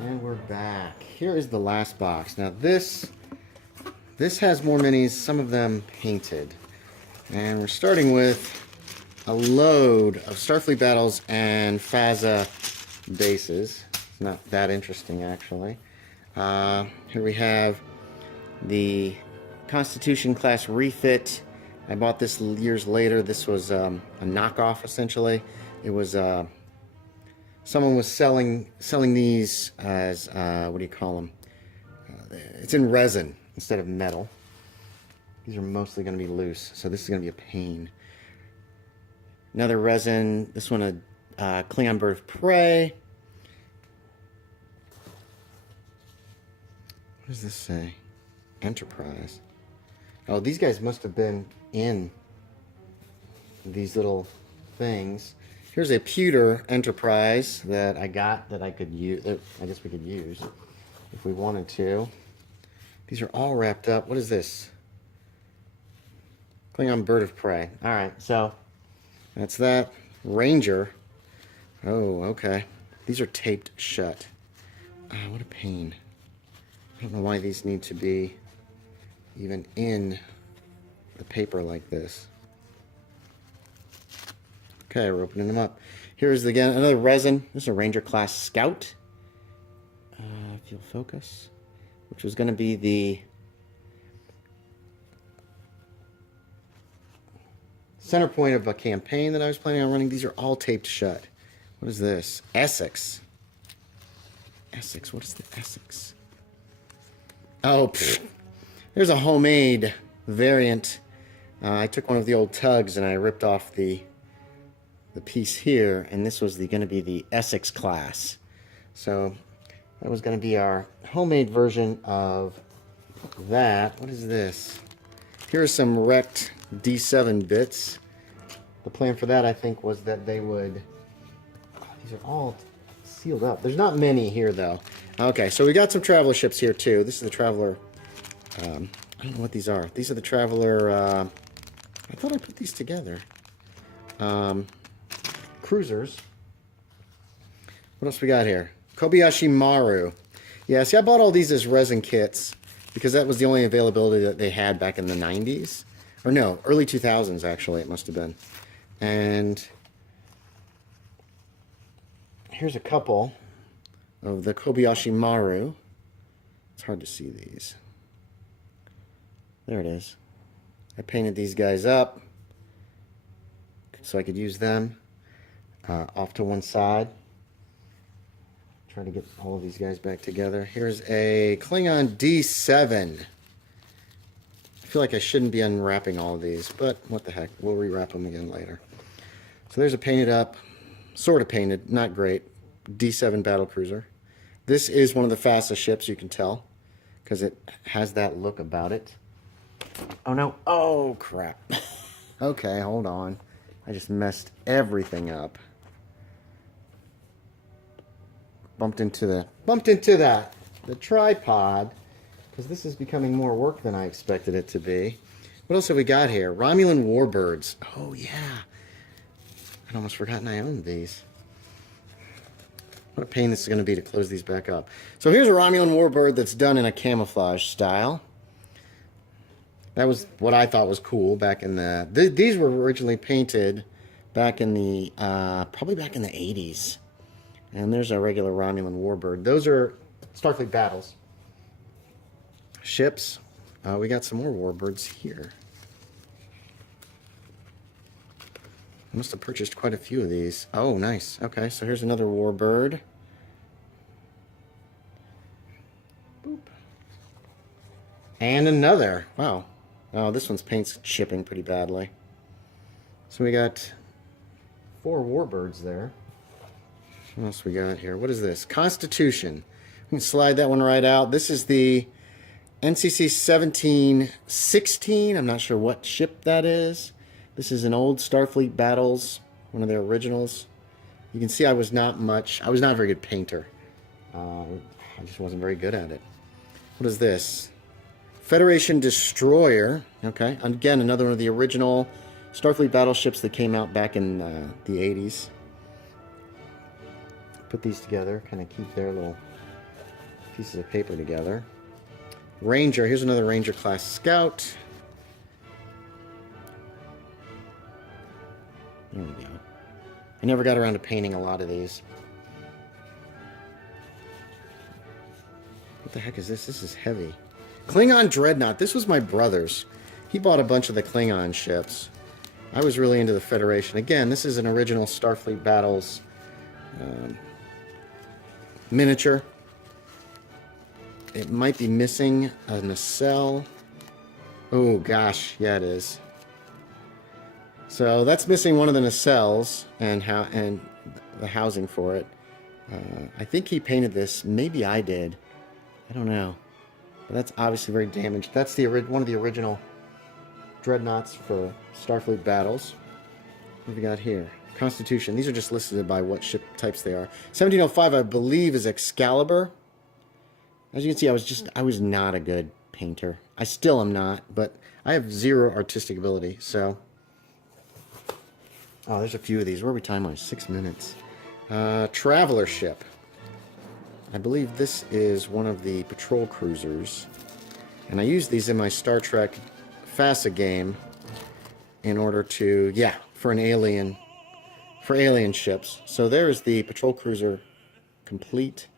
And we're back. Here is the last box. Now this has more minis, some of them painted. And we're starting with a load of Starfleet Battles and FASA bases. It's not that interesting, actually. Here we have the Constitution class refit. I bought this years later. This was a knockoff, essentially. It was someone was selling these as what do you call them? It's in resin instead of metal. These are mostly going to be loose, so this is going to be a pain. Another resin. This one a Klingon Bird of Prey. What does this say? Enterprise. Oh, these guys must have been in these little things. Here's a pewter Enterprise that I got that I could use. I guess we could use if we wanted to. These are all wrapped up. What is this? Klingon Bird of Prey. All right, so that's that. Ranger. Oh, okay. These are taped shut. What a pain. I don't know why these need to be even in the paper like this. Okay, we're opening them up. Here's again another resin. This is a Ranger class Scout. If you'll focus, which was going to be the center point of a campaign that I was planning on running. These are all taped shut. What is this? Essex. Essex. What is the Essex? Oh, pfft. There's a homemade variant. I took one of the old tugs and I ripped off the piece here, and this was going to be the Essex class. So that was going to be our homemade version of that. What is this? Here are some wrecked D7 bits. The plan for that, I think, was that they would... these are all sealed up. There's not many here, though. Okay, so we got some Traveler ships here, too. This is the Traveler... I don't know what these are. These are the Traveler... I thought I put these together. Cruisers. What else we got here? Kobayashi Maru. Yeah, see, I bought all these as resin kits because that was the only availability that they had back in the 90s. Or no, early 2000s, actually, it must have been. And here's a couple of the Kobayashi Maru. It's hard to see these. There it is. I painted these guys up so I could use them off to one side. Try to get all of these guys back together. Here's a Klingon D7. I feel like I shouldn't be unwrapping all of these, but what the heck. We'll rewrap them again later. So there's a painted up, sort of painted, not great, D7 battlecruiser. This is one of the FASA ships, you can tell, because it has that look about it. Oh no. Oh crap. Okay, hold on. I just messed everything up. Bumped into the tripod, because this is becoming more work than I expected it to be. What else have we got here? Romulan warbirds. Oh yeah. I'd almost forgotten I owned these. What a pain this is going to be to close these back up. So here's a Romulan warbird that's done in a camouflage style. That was what I thought was cool back in the... These were originally painted back in the... probably back in the 80s. And there's a regular Romulan warbird. Those are Starfleet Battles. Ships. We got some more warbirds here. I must have purchased quite a few of these. Oh, nice. Okay, so here's another warbird. Boop. And another. Wow. Oh, this one's paint's chipping pretty badly. So we got 4 warbirds there. What else we got here? What is this? Constitution. We can slide that one right out. This is the NCC 1716. I'm not sure what ship that is. This is an old Starfleet Battles, one of their originals. You can see I was not a very good painter. I just wasn't very good at it. What is this? Federation Destroyer. Okay, again, another one of the original Starfleet battleships that came out back in the 80s. Put these together, kind of keep their little pieces of paper together. Ranger. Here's another Ranger class scout. There we go. I never got around to painting a lot of these. What the heck is this? This is heavy. Klingon Dreadnought. This was my brother's. He bought a bunch of the Klingon ships. I was really into the Federation. Again, this is an original Starfleet Battles miniature. It might be missing a nacelle. Oh gosh, yeah it is. So that's missing one of the nacelles and the housing for it. I think he painted this. Maybe I did. I don't know. But that's obviously very damaged. That's one of the original dreadnoughts for Starfleet Battles. What have we got here? Constitution. These are just listed by what ship types they are. 1705, I believe, is Excalibur. As you can see, I was not a good painter. I still am not, but I have zero artistic ability, so. Oh, there's a few of these. Where are we time-wise? 6 minutes. Traveler ship. I believe this is one of the patrol cruisers. And I use these in my Star Trek FASA game in order to, for alien ships. So there's the patrol cruiser complete.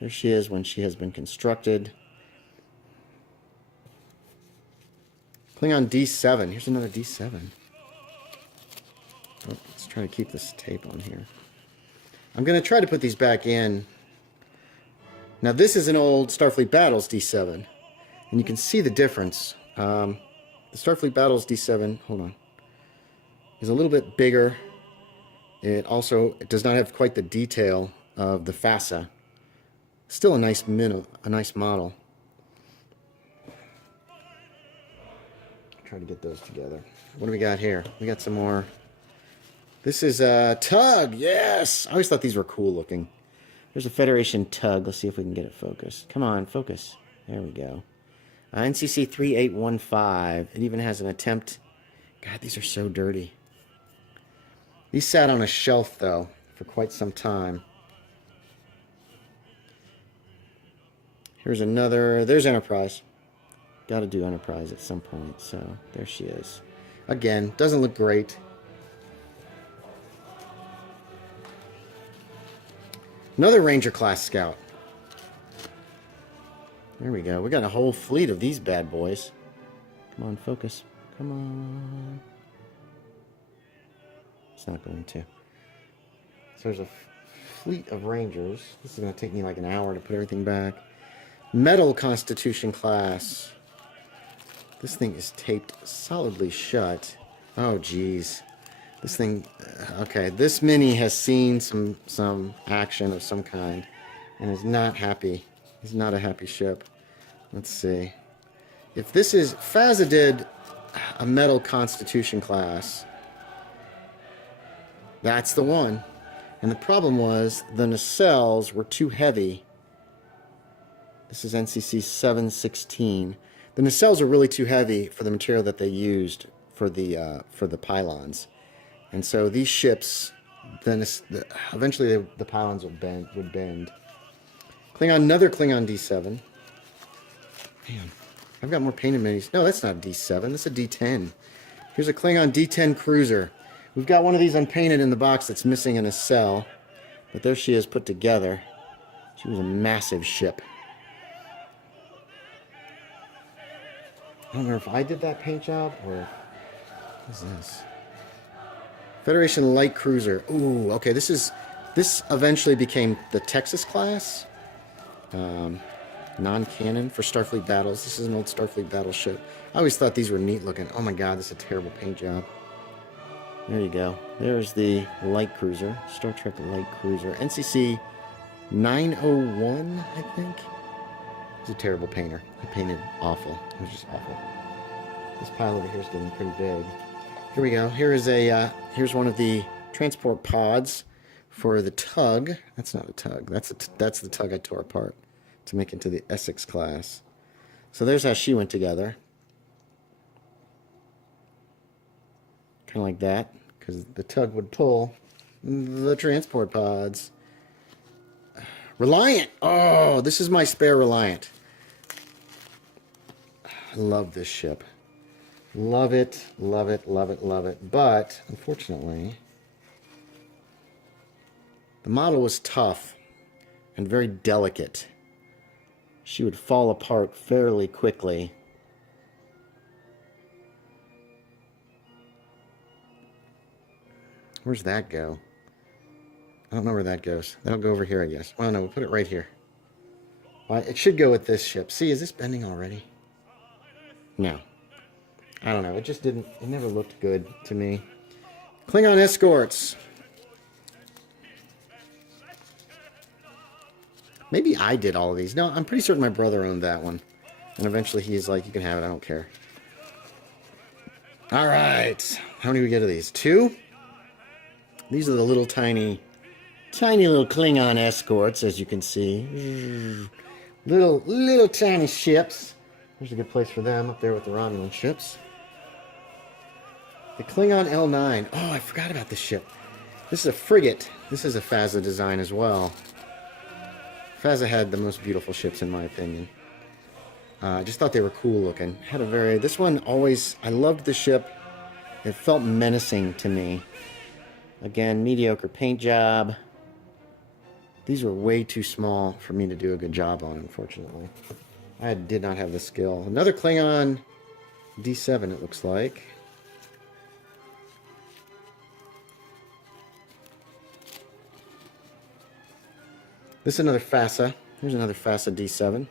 There she is when she has been constructed. Klingon D7. Here's another D7. Oh, let's try to keep this tape on here. I'm going to try to put these back in. Now this is an old Starfleet Battles D7. And you can see the difference. The Starfleet Battles D7, hold on, is a little bit bigger. It does not have quite the detail of the FASA. Still a nice model. Try to get those together. What do we got here? We got some more. This is a tug. Yes, I always thought these were cool looking. There's a Federation tug. Let's see if we can get it focused. Come on, focus. There we go. NCC 3815. It even has an attempt. God, these are so dirty. These sat on a shelf, though, for quite some time. Here's another. There's Enterprise. Got to do Enterprise at some point. So, there she is. Again, doesn't look great. Another Ranger class scout. There we go. We got a whole fleet of these bad boys. Come on, focus. Come on. It's not going to. So there's a fleet of Rangers. This is going to take me like an hour to put everything back. Metal Constitution class. This thing is taped solidly shut. Oh, geez. This thing... Okay, this mini has seen some action of some kind and is not happy. It's not a happy ship. Let's see. If this is... FASA did a Metal Constitution class. That's the one. And the problem was the nacelles were too heavy. This is NCC 716. The nacelles are really too heavy for the material that they used for the pylons. And so these ships, eventually the pylons would bend. Another Klingon D7. Man, I've got more painted minis. No, that's not a D7. That's a D10. Here's a Klingon D10 cruiser. We've got one of these unpainted in the box that's missing a nacelle. But there she is put together. She was a massive ship. I don't remember if I did that paint job or... What is this? Federation Light Cruiser. Ooh, okay, this eventually became the Texas class. Non-canon for Starfleet Battles. This is an old Starfleet battleship. I always thought these were neat looking. Oh my god, this is a terrible paint job. There you go. There's the Light Cruiser. Star Trek Light Cruiser. NCC 901, I think. He's a terrible painter. He painted awful. It was just awful. This pile over here is getting pretty big. Here we go. Here's one of the transport pods for the tug. That's not a tug. That's the tug I tore apart to make into the Essex class. So there's how she went together. Kind of like that, because the tug would pull the transport pods. Reliant. Oh, this is my spare Reliant. I love this ship. Love it, love it, love it, love it. But, unfortunately, the model was tough and very delicate. She would fall apart fairly quickly. Where's that go? I don't know where that goes. That'll go over here, I guess. Well, no, we'll put it right here. Well, it should go with this ship. See, is this bending already? No. I don't know. It just didn't... It never looked good to me. Klingon escorts. Maybe I did all of these. No, I'm pretty certain my brother owned that one. And eventually he's like, you can have it, I don't care. Alright. How many do we get of these? 2? These are the little tiny little Klingon escorts, as you can see. Little tiny ships. There's a good place for them up there with the Romulan ships. The Klingon L9. Oh, I forgot about this ship. This is a frigate. This is a FASA design as well. FASA had the most beautiful ships, in my opinion. I just thought they were cool looking. Had a very... This one always... I loved the ship. It felt menacing to me. Again, mediocre paint job. These were way too small for me to do a good job on, unfortunately. I did not have the skill. Another Klingon D7, it looks like. This is another FASA. Here's another FASA D7. I don't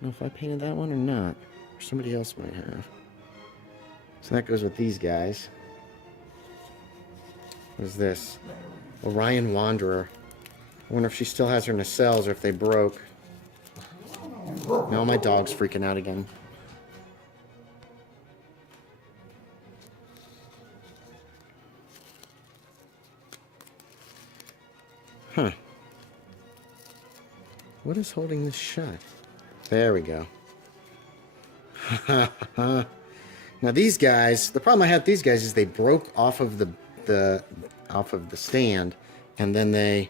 know if I painted that one or not. Or somebody else might have. So that goes with these guys. What is this? Orion Wanderer. I wonder if she still has her nacelles or if they broke. Now my dog's freaking out again. Huh. What is holding this shut? There we go. Now these guys, the problem I had with these guys is they broke off of the stand, and then the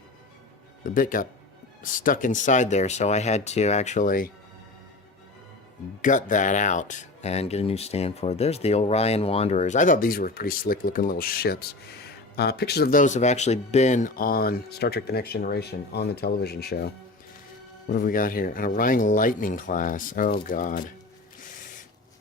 bit got stuck inside there, so I had to actually gut that out and get a new stand for it. There's the Orion Wanderers. I thought these were pretty slick looking little ships. Pictures of those have actually been on Star Trek The Next Generation on the television show. What have we got here? An Orion Lightning class. Oh, God.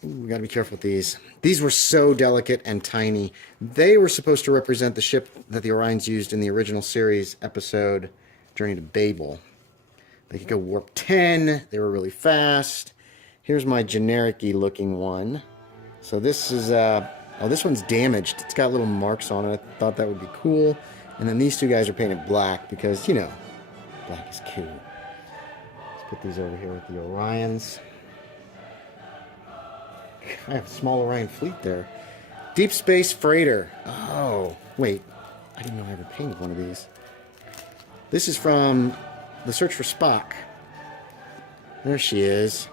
Ooh, we got to be careful with these. These were so delicate and tiny. They were supposed to represent the ship that the Orions used in the original series episode, Journey to Babel. They could go warp 10. They were really fast. Here's my generic-y looking one. So this is... oh, this one's damaged. It's got little marks on it. I thought that would be cool. And then these two guys are painted black because, you know, black is cool. Let's put these over here with the Orions. I have a small Orion fleet there. Deep Space Freighter. Oh, wait. I didn't know I ever painted one of these. This is from The Search for Spock. There she is.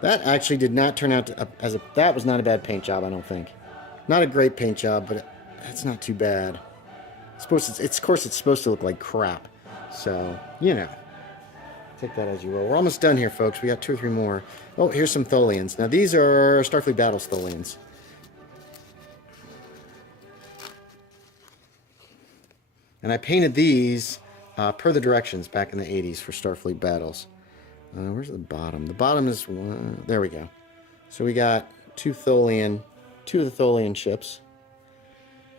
That actually did not turn out to, that was not a bad paint job, I don't think. Not a great paint job, but that's not too bad. Of course, it's supposed to look like crap. So, you know. Take that as you will. We're almost done here, folks. We got 2 or 3 more. Oh, here's some Tholians. Now, these are Starfleet Battles Tholians. And I painted these per the directions back in the 80s for Starfleet Battles. Where's the bottom? The bottom is one. There we go. So we got 2 of the Tholian ships.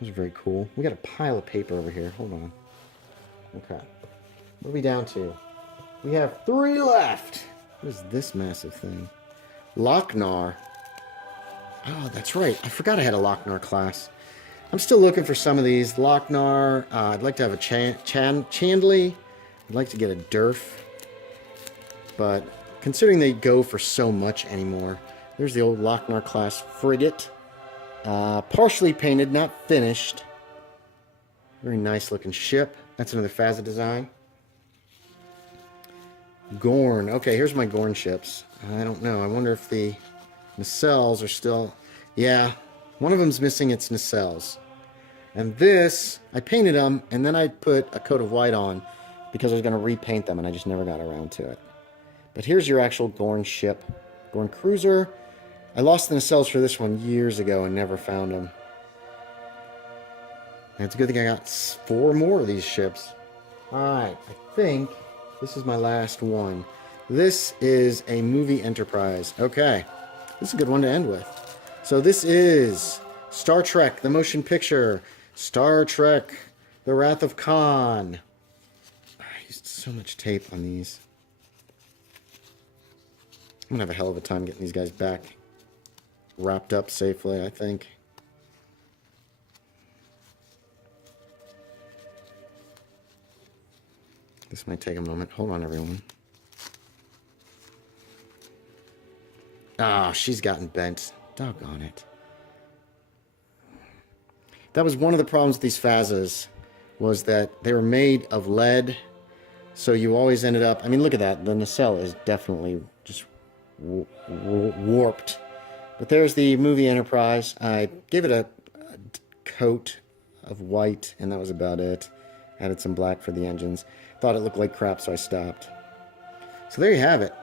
Those are very cool. We got a pile of paper over here. Hold on. Okay. What are we down to? We have 3 left. What is this massive thing? Lochnar. Oh, that's right. I forgot I had a Lochnar class. I'm still looking for some of these. Lochnar. I'd like to have a Chandley. I'd like to get a Durf. But considering they go for so much anymore, there's the old Lochnar class frigate. Partially painted, not finished. Very nice looking ship. That's another FASA design. Gorn. Okay, here's my Gorn ships. I don't know. I wonder if the nacelles are still... Yeah, one of them's missing its nacelles. And this, I painted them, and then I put a coat of white on because I was going to repaint them, and I just never got around to it. But here's your actual Gorn ship. Gorn cruiser. I lost the nacelles for this one years ago and never found them. And it's a good thing I got 4 more of these ships. Alright, I think this is my last one. This is a movie Enterprise. Okay, this is a good one to end with. So this is Star Trek, the motion picture. Star Trek, The Wrath of Khan. I used so much tape on these. I'm going to have a hell of a time getting these guys back wrapped up safely, I think. This might take a moment. Hold on, everyone. Oh, she's gotten bent. Doggone it. That was one of the problems with these FASAs, was that they were made of lead, so you always ended up... I mean, look at that. The nacelle is definitely just warped. But there's the movie Enterprise. I gave it a coat of white, and that was about it. Added some black for the engines. Thought it looked like crap, so I stopped. So there you have it.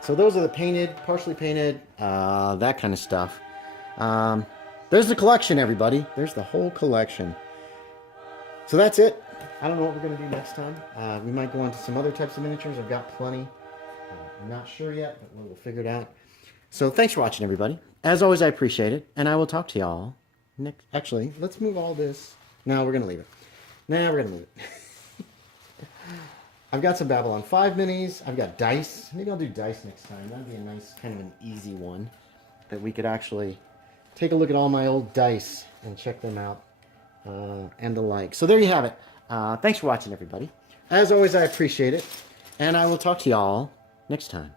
So those are the painted, partially painted, that kind of stuff. There's the collection, everybody. There's the whole collection. So that's it. I don't know what we're going to do next time. We might go on to some other types of miniatures. I've got plenty. I'm not sure yet, but we'll figure it out. So thanks for watching, everybody. As always, I appreciate it. And I will talk to y'all next. Actually, let's move all this. No, we're going to leave it. Nah, we're going to leave it. I've got some Babylon 5 minis. I've got dice. Maybe I'll do dice next time. That'd be a nice, kind of an easy one that we could actually take a look at all my old dice and check them out and the like. So there you have it. Thanks for watching, everybody. As always, I appreciate it. And I will talk to y'all next time.